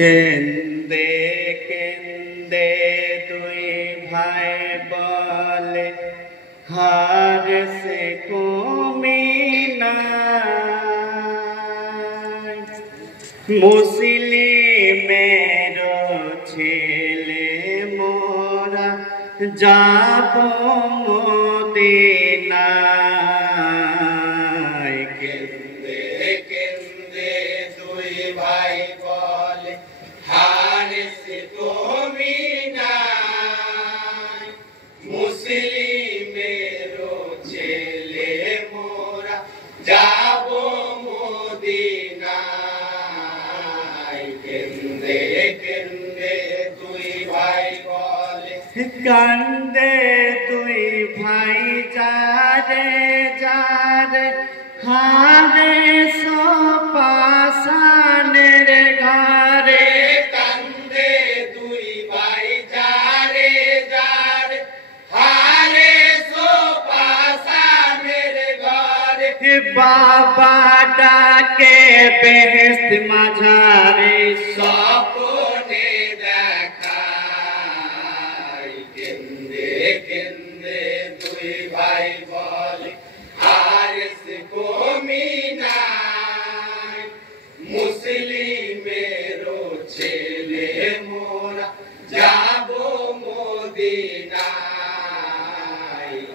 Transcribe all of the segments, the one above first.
কেন্দে কেন্দে দুই ভাই বলে হার সে কমি নাই, মুসলিমের ছেলে মোরা যাব মদিনায়। কেন্দে কেন্দে দুই ভাই বলে হার সে কমি নাই, মুসলিমের ছেলে মোরা যাব মদিনায়। কেন্দে কেন্দে দুই ভাই বলে কান্দে দুই ভাই যারে যারে হারে সোপাসানের ঘরে। কান্দে দুই ভাই যারে যারে হারে সোপাসানের ঘরে। বাবা ডাকে বেহেশত মাঝারে স্বপ্নে দেখায়। কেন্দে কেন্দে দুই ভাই বলে আর সে কমি নাই, মুসলিমের ছেলে মোরা যাব মদিনায়।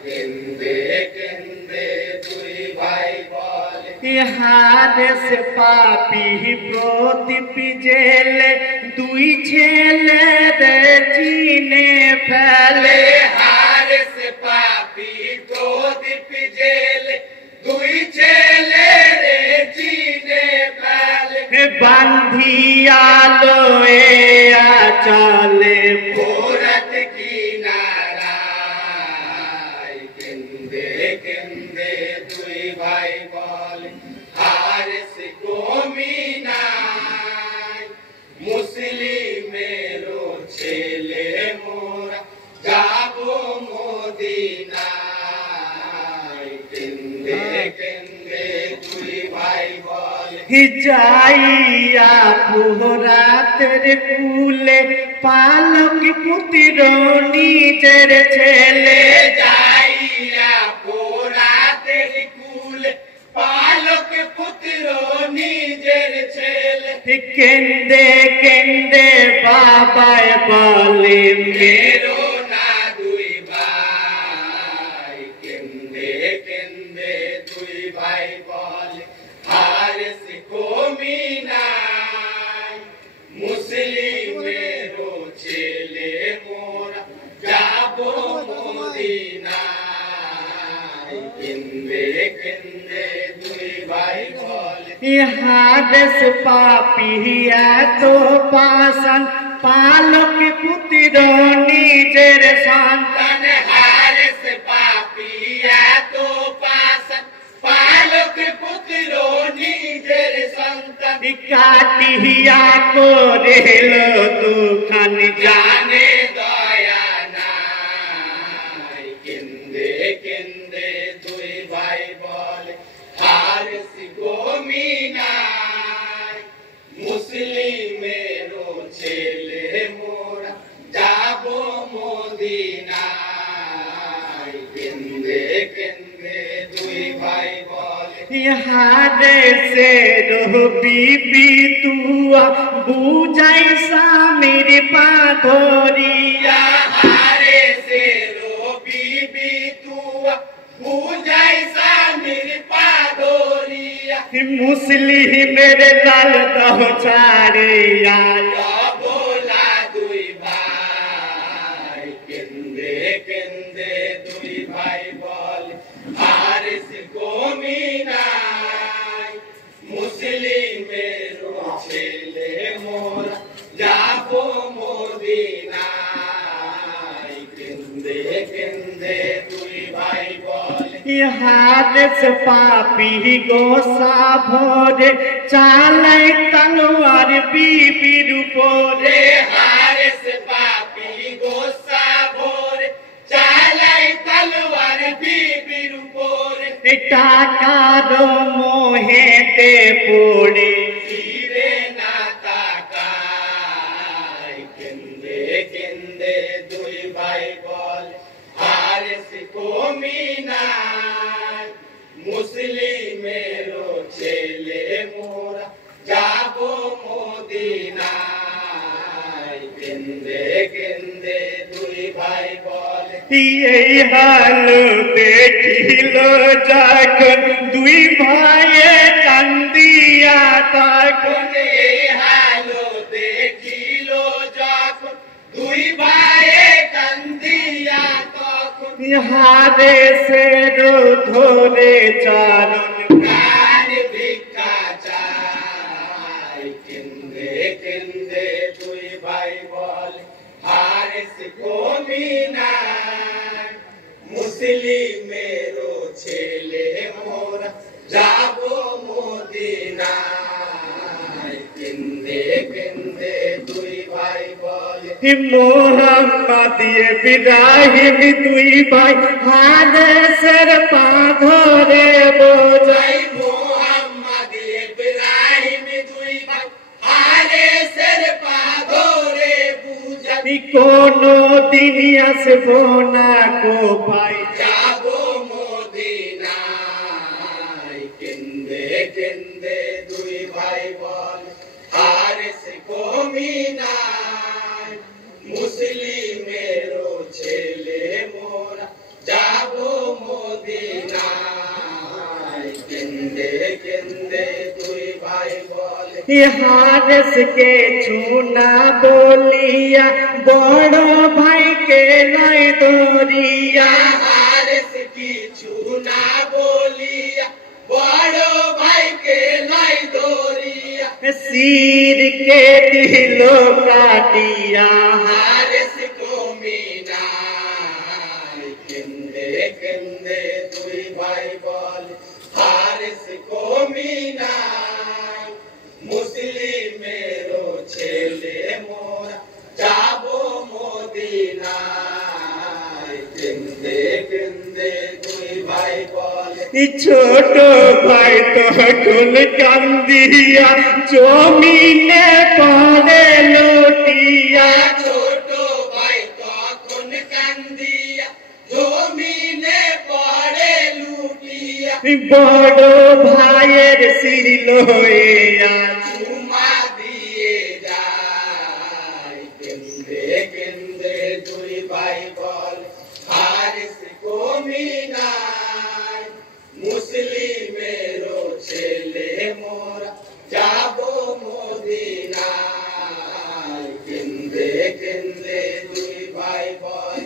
কেন্দে কেন্দে দুই ভাই বলে হারেস পাপি প্রদীপ জেলে দুই ছেলেদের চিনে ফেলে। হারেস পাপি প্রদীপ জেলে দুই ছেলে রে চিনে ফেলে। বান্ধিয়া লয়ে চলে ফোরাত কিনারায়। কেন্দে কেন্দে দুই ভাই বলে হারেস কমি নাই, মুসলিমের ছেলে মোরা যাব মদিনায়। কেন্দে কেন্দে দুই ভাই বলে যাইয়া পুরাতের কুলে পালক পুত্র নিজের ছেলে। যাইয়া পোরাতের কুলে পালক পুত্র নিজের ছেলে। কেন্দে কেন্দে বাবায় বলে মেরো না দুই ভাই। কেন্দে কেন্দে দুই ভাই বলে হারেস কমি নাই, মুসলিমের ছেলে মোরা যাব মদিনায়। কেন্দে কেন্দে দুই ভাই বলে হারেস পাপিয়া তো পাশান পালক পুত্র নিজের সন্তান। হারেস পাপিয়া তো পাশান পালক পুত্র নিজের সন্তান। কাটিয়া করেল দুখান জানে দয়া নাই। কেন্দে কেন্দে দুই ভাই বলে হারেস কমি নাই, মুসলিমের ছেলে মোরা যাব মদিনায়। কেন্দে কেন্দে দুই ভাই বলে হারেসের বিবি তুয়া বুঝাই স্বামীর পাথরিয়া। হারেসের বিবি তুয়া বুঝাই স্বামীর পাথরিয়া। মুসলিমের লাল দহ ছাড়িয়া বলা দুই ভাই। কেন্দে কেন্দে দুই ভাই বলে হারেস কমি নাই, মুসলিমের ছেলে মোরা যাব মদিনায়। কেন্দে কেন্দে দুই ভাই বলে হারেস পাপি গোসা ভরে চালাই তলোয়ার বিবির উপরে। হারেস পাপি গোসা ভরে চালাই তলোয়ার বিবির উপরে। টাকার মোহেতে পড়ে ফিরে না তাকায়। মদিনায় কেন্দে কেন্দে দুই ভাই বলে এই হাল দেখিল যখন দুই ভাইয়ে কান্দিয়া তখন এই হালো দেখিল যখন দুই ভাইয়ে কান্দিয়া তখন হারে সে ধরে চরণ কার ভিক্ষা চাই কেন্দে কেন্দে দুই ভাই বলে হারিস কমিনায় মুসলিমেরও ছেলে মোরা যাব মদিনায় কেন্দে কেন্দে দুই ভাই বলে মোহাম্মদ ইব্রাহিম দুই ভাই হাদেসের পা ধরে বোঝাই ভাই মোহাম্মদ ইব্রাহিম দুই ভাই হারিসের পা ধরে বুঝাই কোন দিন আসবো না কো ভাই যাব মদিনায় কেন্দে কেন্দে দুই ভাই বলে হারিস কমিনায় মুসলিমেরও ছেলে মোরা যাব মদিনায় কেন্দে কেন্দে দুই ভাই বলে হারেস কে চুনা বলিয়া বড় ভাইকে নয় দরিয়া হারিস কিছু না বলিয়া বড় ভাইকে লাই দরিয়া সির কে দিল কাটিয়া হারিস কমিনায় কেন্দে কেন্দে দুই ভাই বলে হারিস কমিনায় মুসলিমেরও ছেলে মোরা যাব মদিনায় কেন্দে কেন্দে দুই ভাই বলে ছোট ভাই তখন কান্দিয়া জমিনে পড়ে লটিয়া ছোট ভাই তখন কান্দিয়া জমিনে পড়ে লুটিয়া বড় ভাইয়ের শির লইয়া চুমা দিয়ে যায় কেন্দে কেন্দে দুই ভাই বলে হারিস কমিনায় মুসলিমেরও ছেলে মোরা যাব মদিনায় কেন্দে কেন্দে দুই ভাই বলে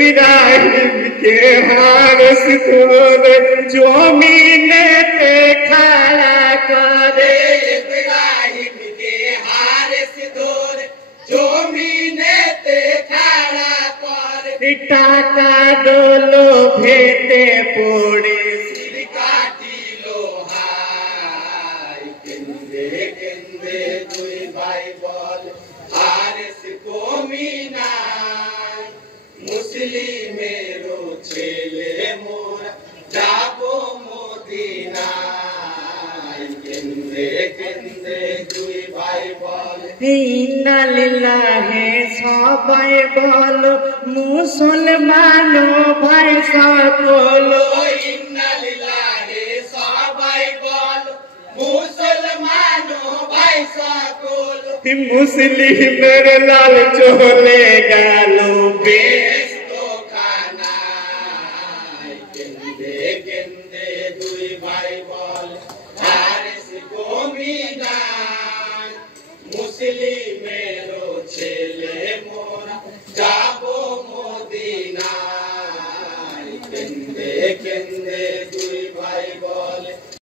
ইব্রাহিমকে হারস ধরে জমিনেতে খাড়া করে ইব্রাহিমকে হারিস ধরে জমিনেতে খাড়া করে টাকা ডলো ভেতে পড়ে শির কাটিল হাই কেন্দে কেন্দে দুই ভাই বলে হারিস কমিনায় মুসলিমেরও ছেলে মোরা যাব মদিনায় কেন্দে কেন্দে দুই ভাই বলে ইন্না লিল্লাহি সবাই বলো মুসলমান ভাই সকল ইন্না লিল্লাহি সবাই বলো মুসলমান ভাই সকল মুসলিমের লাল চলে গেল বেহেশত খানায় কেন্দে কেন্দে দুই ভাই বলে হারিস কমিনায় মুসলিমেরও ছেলে মোরা যাব মদিনায় কেন্দে কেন্দে দুই